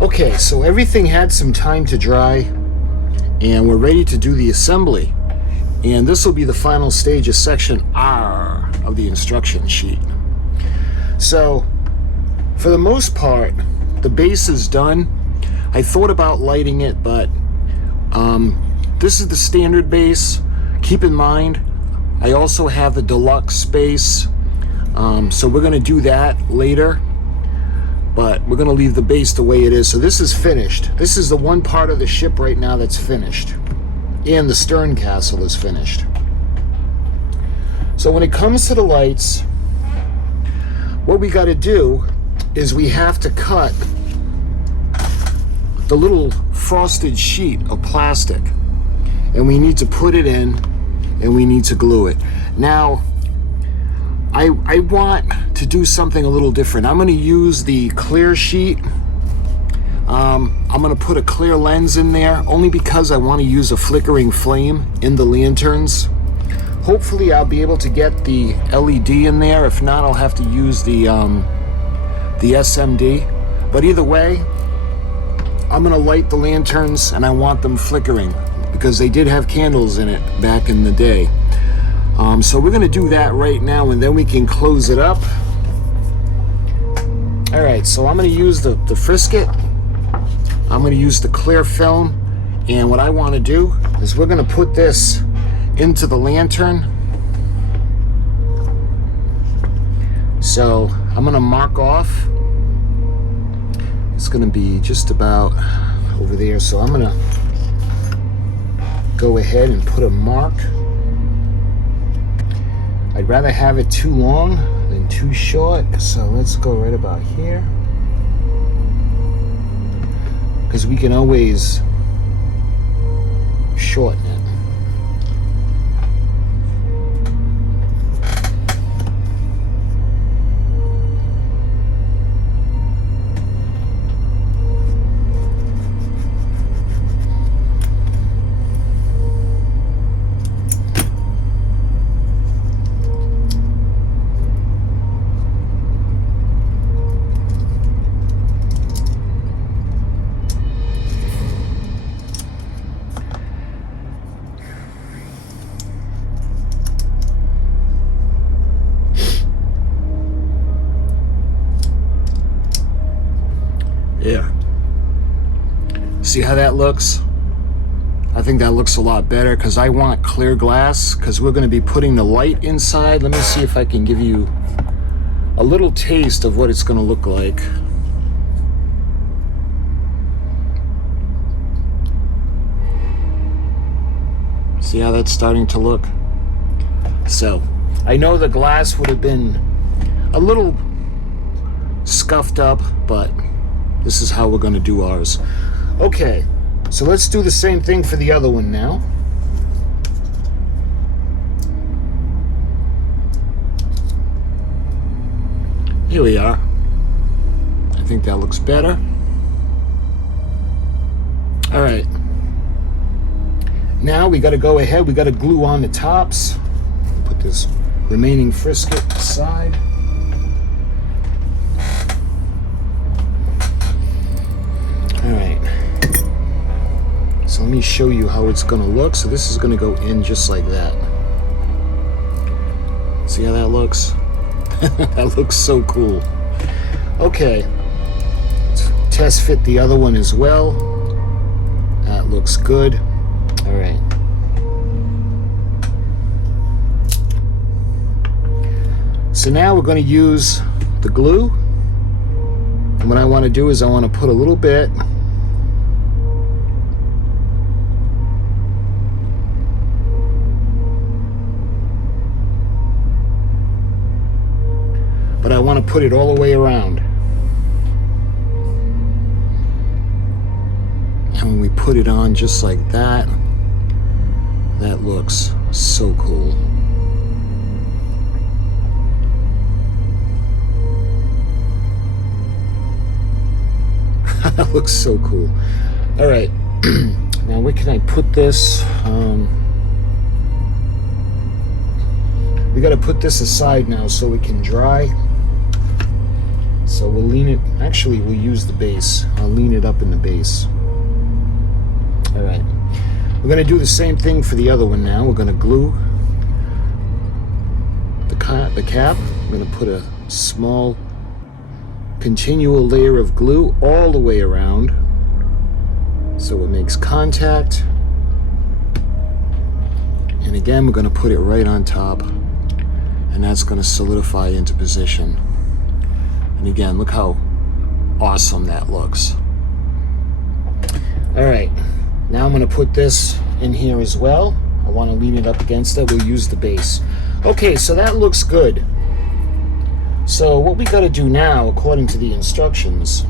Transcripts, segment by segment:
Okay, so everything had some time to dry, and we're ready to do the assembly. And this will be the final stage of section R of the instruction sheet. So, for the most part, the base is done. I thought about lighting it, but this is the standard base. Keep in mind, I also have the deluxe base, so we're going to do that later. But we're going to leave the base the way it is. So this is finished. This is the one part of the ship right now that's finished. And the stern castle is finished. So when it comes to the lights, what we got to do is we have to cut the little frosted sheet of plastic. And we need to put it in, and we need to glue it. Now, I want to do something a little different. I'm going to use the clear sheet. I'm going to put a clear lens in there only because I want to use a flickering flame in the lanterns. Hopefully I'll be able to get the LED in there. If not, I'll have to use the SMD. But either way, I'm going to light the lanterns, and I want them flickering because they did have candles in it back in the day. So we're going to do that right now, and then we can close it up. All right, so I'm going to use the frisket. I'm going to use the clear film, and what I want to do is we're going to put this into the lantern. So I'm going to mark off. It's going to be just about over there, so I'm going to go ahead and put a mark. I'd rather have it too long than too short, so let's go right about here. Because we can always shorten it. Yeah. See how that looks? I think that looks a lot better because I want clear glass because we're going to be putting the light inside. Let me see if I can give you a little taste of what it's going to look like. See how that's starting to look? So, I know the glass would have been a little scuffed up, but this is how we're going to do ours. Okay, so let's do the same thing for the other one now. Here we are. I think that looks better. All right. Now we got to go ahead. We got to glue on the tops. Put this remaining frisket aside. Alright, so let me show you how it's going to look. So this is going to go in just like that. See how that looks? That looks so cool. Okay, let's test fit the other one as well. That looks good. Alright. So now we're going to use the glue. And what I want to do is I want to put a little bit but I want to put it all the way around. And when we put it on just like that, that looks so cool. That looks so cool. All right, now where can I put this? We got to put this aside now so it can dry. So we'll lean it, actually we'll use the base. I'll lean it up in the base. All right. We're going to do the same thing for the other one now. We're going to glue the cap. I'm going to put a small continual layer of glue all the way around so it makes contact. And again, we're going to put it right on top, and that's going to solidify into position. And again, look how awesome that looks. All right, now I'm going to put this in here as well. I want to lean it up against it. We'll use the base. Okay, so that looks good. So what we got to do now, according to the instructions,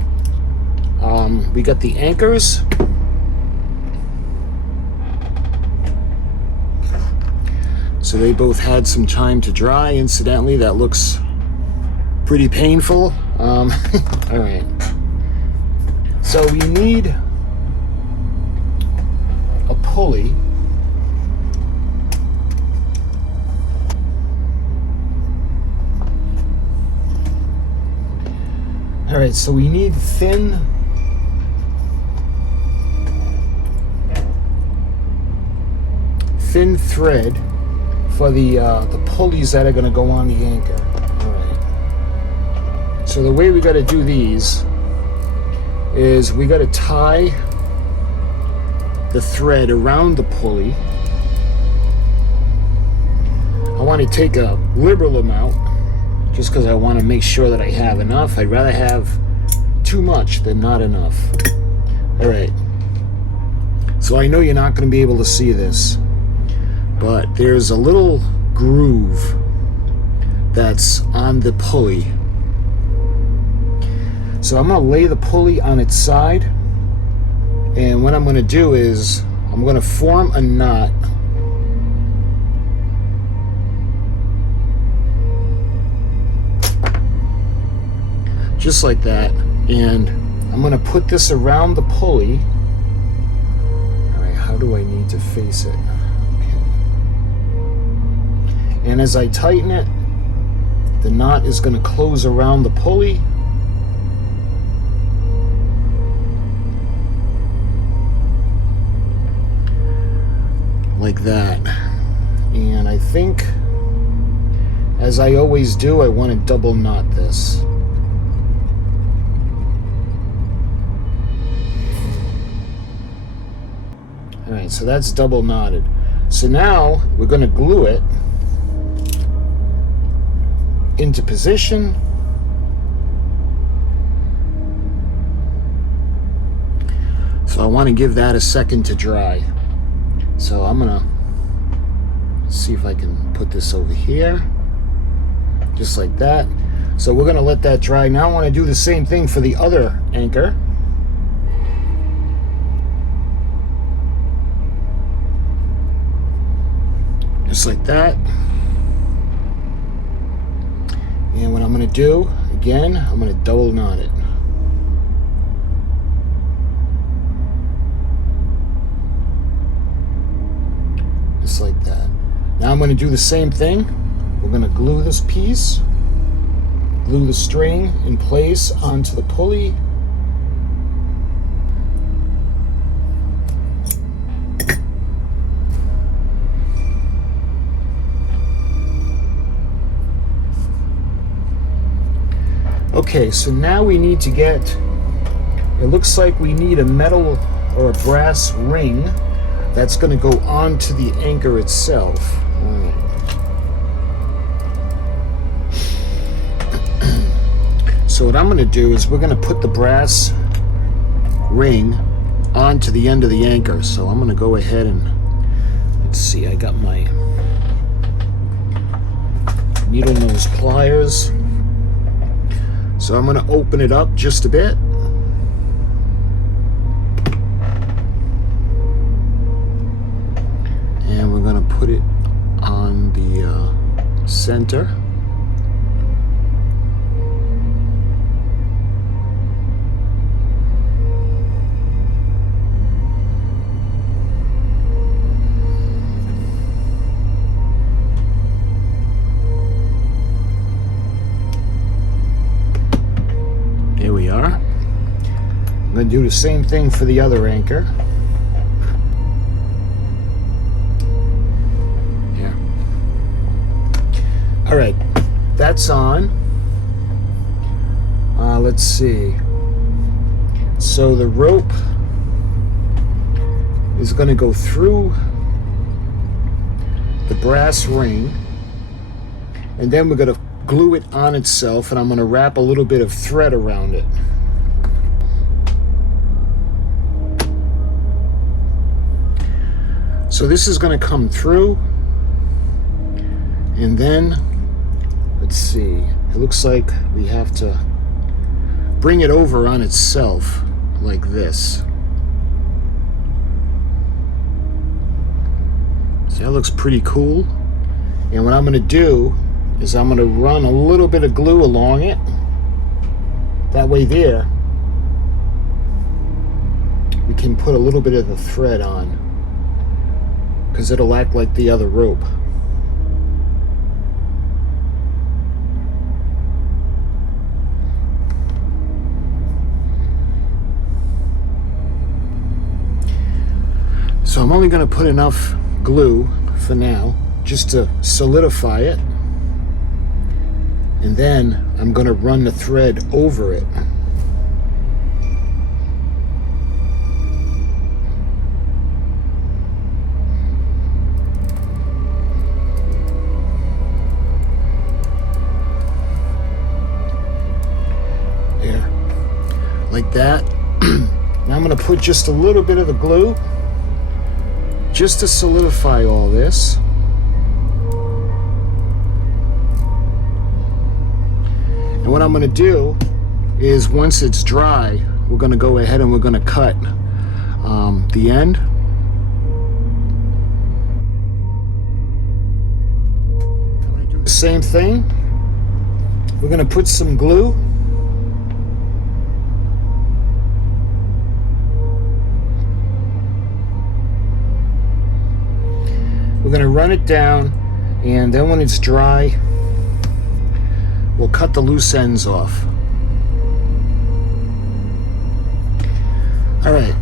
we got the anchors. So they both had some time to dry. Incidentally, that looks pretty painful. All right. So we need a pulley. All right, so we need thin thread for the pulleys that are going to go on the anchor. All right. So the way we got to do these is we got to tie the thread around the pulley. I want to take a liberal amount just because I want to make sure that I have enough. I'd rather have too much than not enough. All right. So I know you're not going to be able to see this, but there's a little groove that's on the pulley. So I'm going to lay the pulley on its side, and what I'm going to do is I'm going to form a knot just like that, and I'm going to put this around the pulley. All right, how do I need to face it? And as I tighten it, the knot is going to close around the pulley. Like that. And I think, as I always do, I want to double knot this. Alright, so that's double knotted. So now we're going to glue it into position. So I want to give that a second to dry. So I'm gonna see if I can put this over here, just like that. So we're gonna let that dry. Now I want to do the same thing for the other anchor. Just like that. And what I'm going to do, again, I'm going to double knot it. Just like that. Now I'm going to do the same thing. We're going to glue this piece, glue the string in place onto the pulley. Okay, so now we need to get, it looks like we need a metal or a brass ring that's going to go onto the anchor itself. All right. So what I'm going to do is we're going to put the brass ring onto the end of the anchor. So I'm going to go ahead and, let's see, I got my needle nose pliers. So I'm going to open it up just a bit. And we're going to put it on the center. going to do the same thing for the other anchor. Yeah. All right, that's on. Let's see. So the rope is going to go through the brass ring, and then we're going to glue it on itself, and I'm going to wrap a little bit of thread around it. So this is going to come through, and then let's see, it looks like we have to bring it over on itself like this. So that looks pretty cool. And what I'm going to do is I'm going to run a little bit of glue along it. That way there, we can put a little bit of the thread on, because it'll act like the other rope. So I'm only going to put enough glue for now, just to solidify it, and then I'm going to run the thread over it. There, like that. Now I'm going to put just a little bit of the glue just to solidify all this. And what I'm going to do is, once it's dry, we're going to go ahead and we're going to cut the end. I'm going to do the same thing. We're going to put some glue. We're going to run it down, and then when it's dry, we'll cut the loose ends off. All right,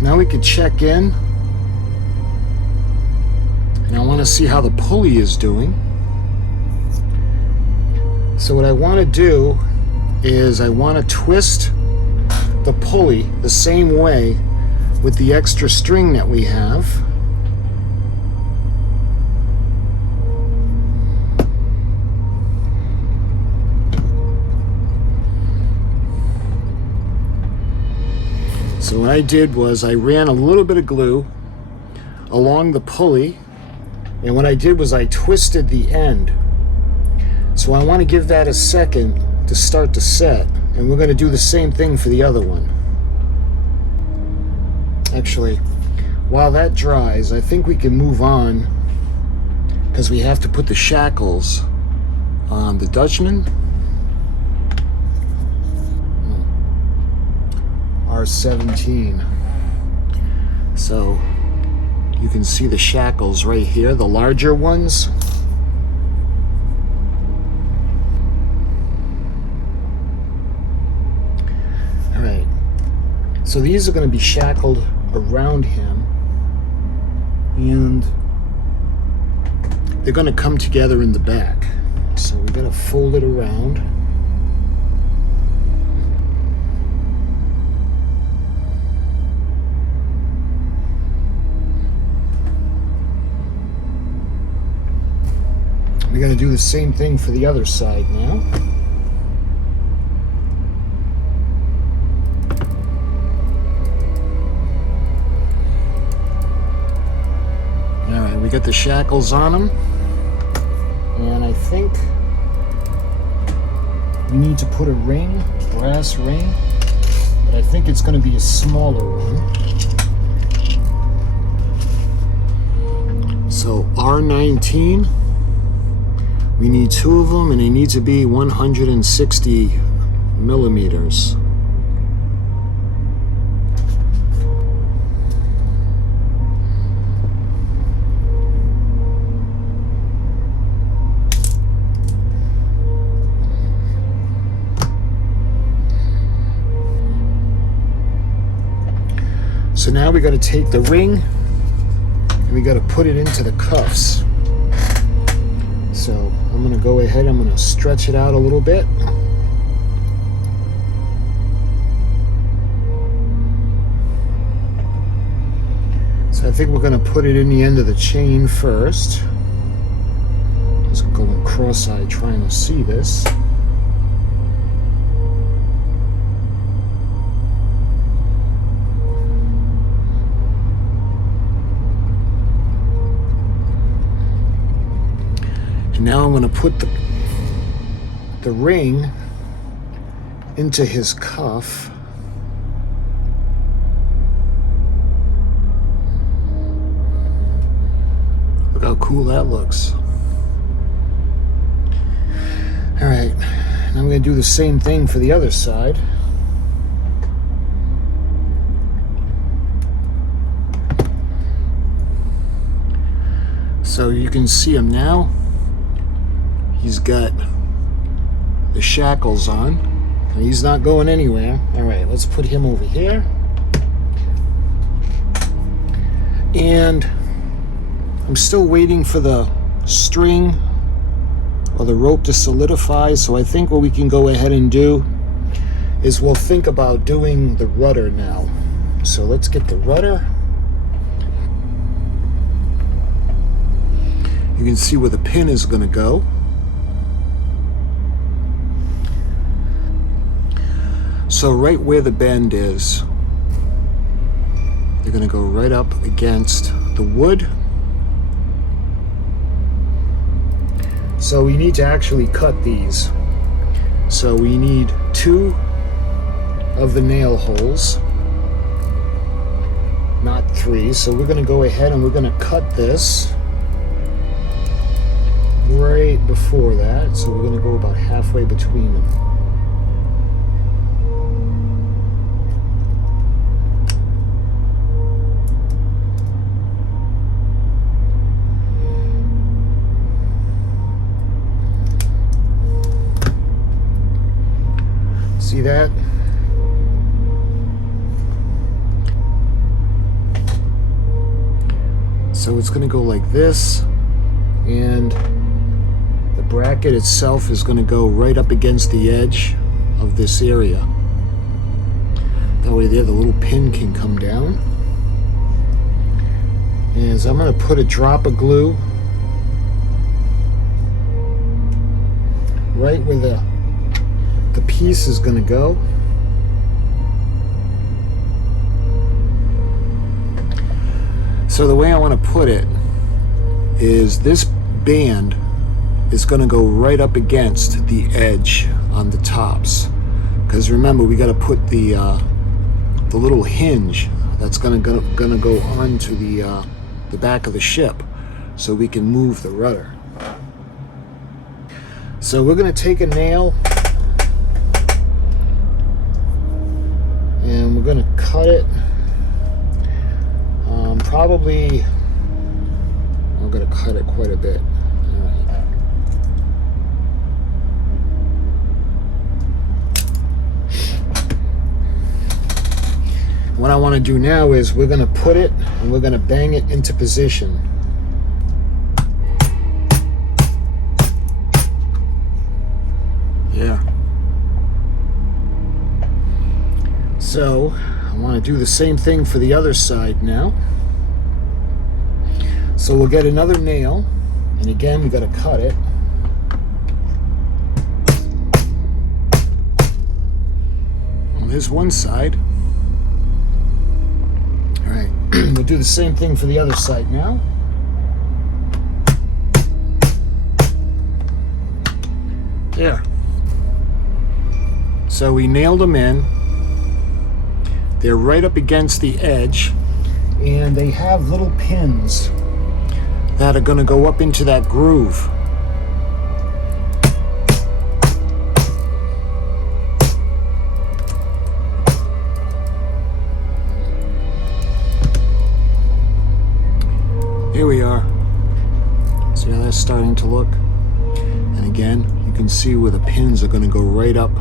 now we can check in, and I want to see how the pulley is doing. So what I want to do is I want to twist the pulley the same way with the extra string that we have. So what I did was I ran a little bit of glue along the pulley, and what I did was I twisted the end. So I want to give that a second to start to set, and we're going to do the same thing for the other one. Actually, while that dries, I think we can move on, because we have to put the shackles on the Dutchman. R17. So you can see the shackles right here, the larger ones. All right, so these are going to be shackled around him, and they're going to come together in the back. So we're going to fold it around. We're going to do the same thing for the other side now. All right, we got the shackles on them, and I think we need to put a ring, brass ring, but I think it's going to be a smaller one. So R19. We need 2 of them, and they need to be 160 millimeters. So now we got to take the ring and we got to put it into the cuffs. So I'm going to go ahead, I'm going to stretch it out a little bit. So I think we're going to put it in the end of the chain first. Just going cross-eyed trying to see this. And now I'm going to put the ring into his cuff. Look how cool that looks. All right, now I'm going to do the same thing for the other side. So you can see him now. He's got the shackles on, and he's not going anywhere. All right, let's put him over here. And I'm still waiting for the string or the rope to solidify, so I think what we can go ahead and do is we'll think about doing the rudder now. So let's get the rudder. You can see where the pin is going to go. So right where the bend is, they're going to go right up against the wood. So we need to actually cut these. So we need 2 of the nail holes, not 3. So we're going to go ahead and we're going to cut this right before that. So we're going to go about halfway between them. See that? So it's going to go like this, and the bracket itself is going to go right up against the edge of this area. That way there the little pin can come down. And so I'm going to put a drop of glue right where the piece is going to go. So the way I want to put it is this band is going to go right up against the edge on the tops, because remember we got to put the little hinge that's going to go onto the back of the ship so we can move the rudder. So we're going to take a nail and we're going to cut it. Probably, I'm going to cut it quite a bit. All right. What I want to do now is we're going to put it and we're going to bang it into position. Yeah. So I want to do the same thing for the other side now. So we'll get another nail, and again we got to cut it. Well, there's one side. All right, we'll do the same thing for the other side now. There. So we nailed them in. They're right up against the edge, and they have little pins that are going to go up into that groove. Here we are. See how that's starting to look? And again, you can see where the pins are going to go right up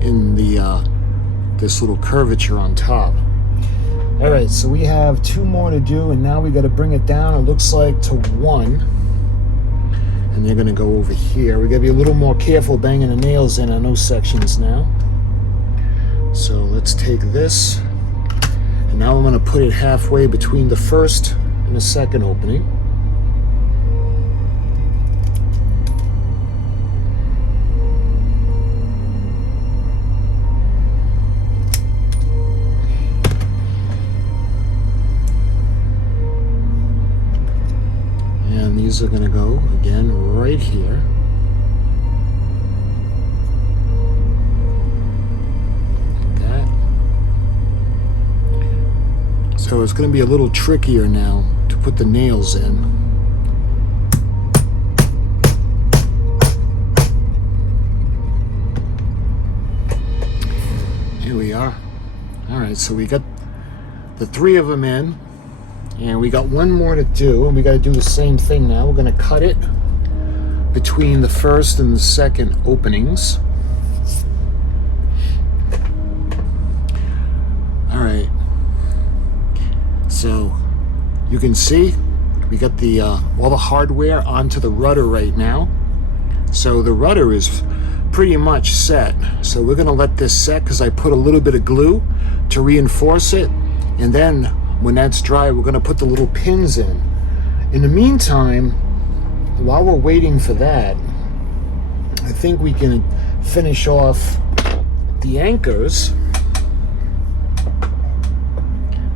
in the this little curvature on top. All right, so we have 2 more to do, and now we got to bring it down, it looks like, to 1. And they're going to go over here. We got to be a little more careful banging the nails in on those sections now. So let's take this, and now I'm going to put it halfway between the first and the second opening. And these are going to go again right here. So it's going to be a little trickier now to put the nails in. Here we are. All right, so we got the 3 of them in, and we got 1 more to do, and we got to do the same thing now. We're going to cut it between the first and the second openings. All right. So you can see we got the all the hardware onto the rudder right now. So the rudder is pretty much set. So we're going to let this set because I put a little bit of glue to reinforce it. And then when that's dry, we're going to put the little pins in. In the meantime, while we're waiting for that, I think we can finish off the anchors.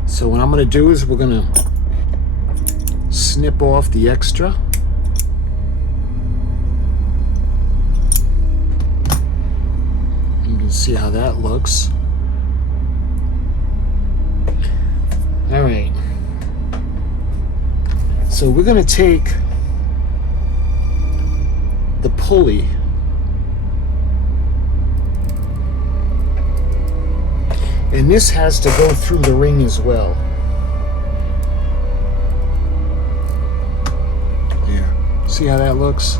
So what I'm going to do is we're going to snip off the extra. You can see how that looks. All right. So we're going to take the pulley and this has to go through the ring as well. There. See how that looks?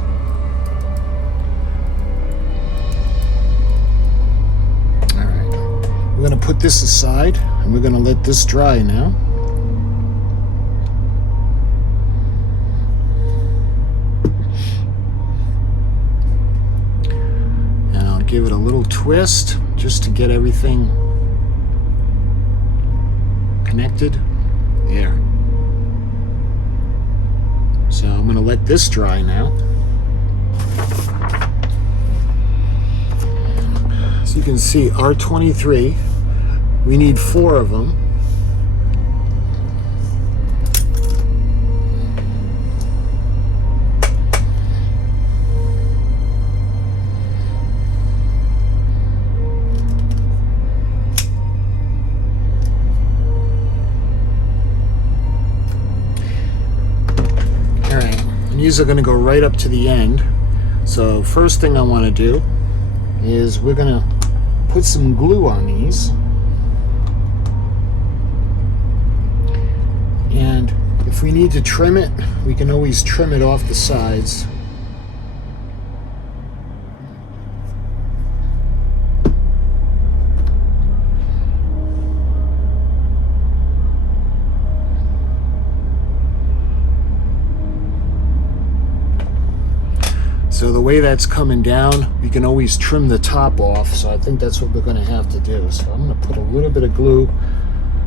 All right. We're going to put this aside and we're going to let this dry now. And I'll give it a little twist just to get everything connected there. So I'm going to let this dry now. So you can see R23, we need 4 of them. These are going to go right up to the end. So first thing I want to do is we're going to put some glue on these. And if we need to trim it, we can always trim it off the sides. So the way that's coming down, we can always trim the top off. So I think that's what we're going to have to do. So I'm going to put a little bit of glue.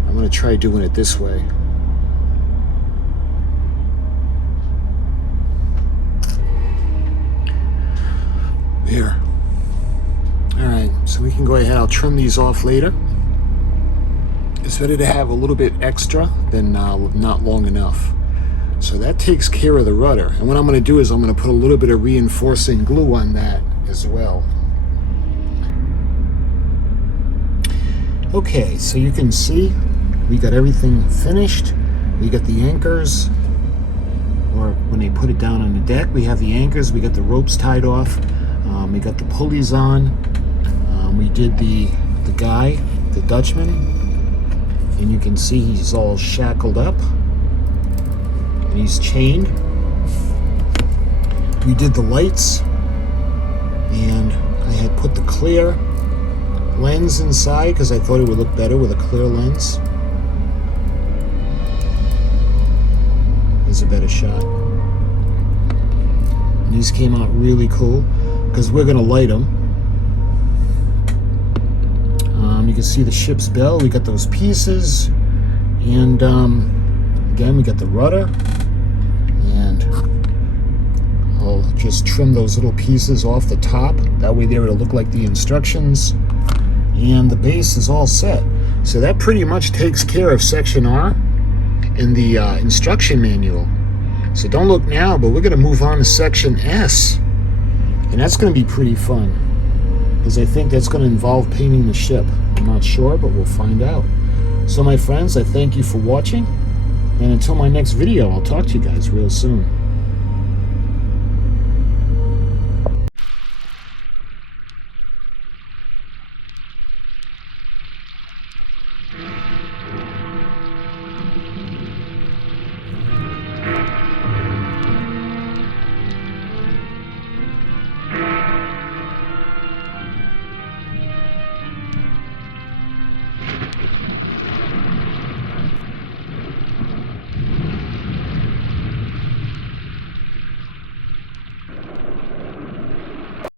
I'm going to try doing it this way. There. All right, so we can go ahead. I'll trim these off later. It's better to have a little bit extra than not long enough. So that takes care of the rudder. And what I'm going to do is I'm going to put a little bit of reinforcing glue on that as well. Okay, so you can see we got everything finished. We got the anchors, or when they put it down on the deck, we have the anchors. We got the ropes tied off. We got the pulleys on. We did the guy, the Dutchman, and you can see he's all shackled up. He's chained. We did the lights, and I had put the clear lens inside because I thought it would look better with a clear lens. is a better shot. And these came out really cool because we're going to light them. You can see the ship's bell. We got those pieces. And again, we got the rudder. And I'll just trim those little pieces off the top. That way there it'll look like the instructions. And the base is all set. So that pretty much takes care of section R in the instruction manual. So don't look now, but we're going to move on to section S. And that's going to be pretty fun, because I think that's going to involve painting the ship. I'm not sure, but we'll find out. So my friends, I thank you for watching. And until my next video, I'll talk to you guys real soon.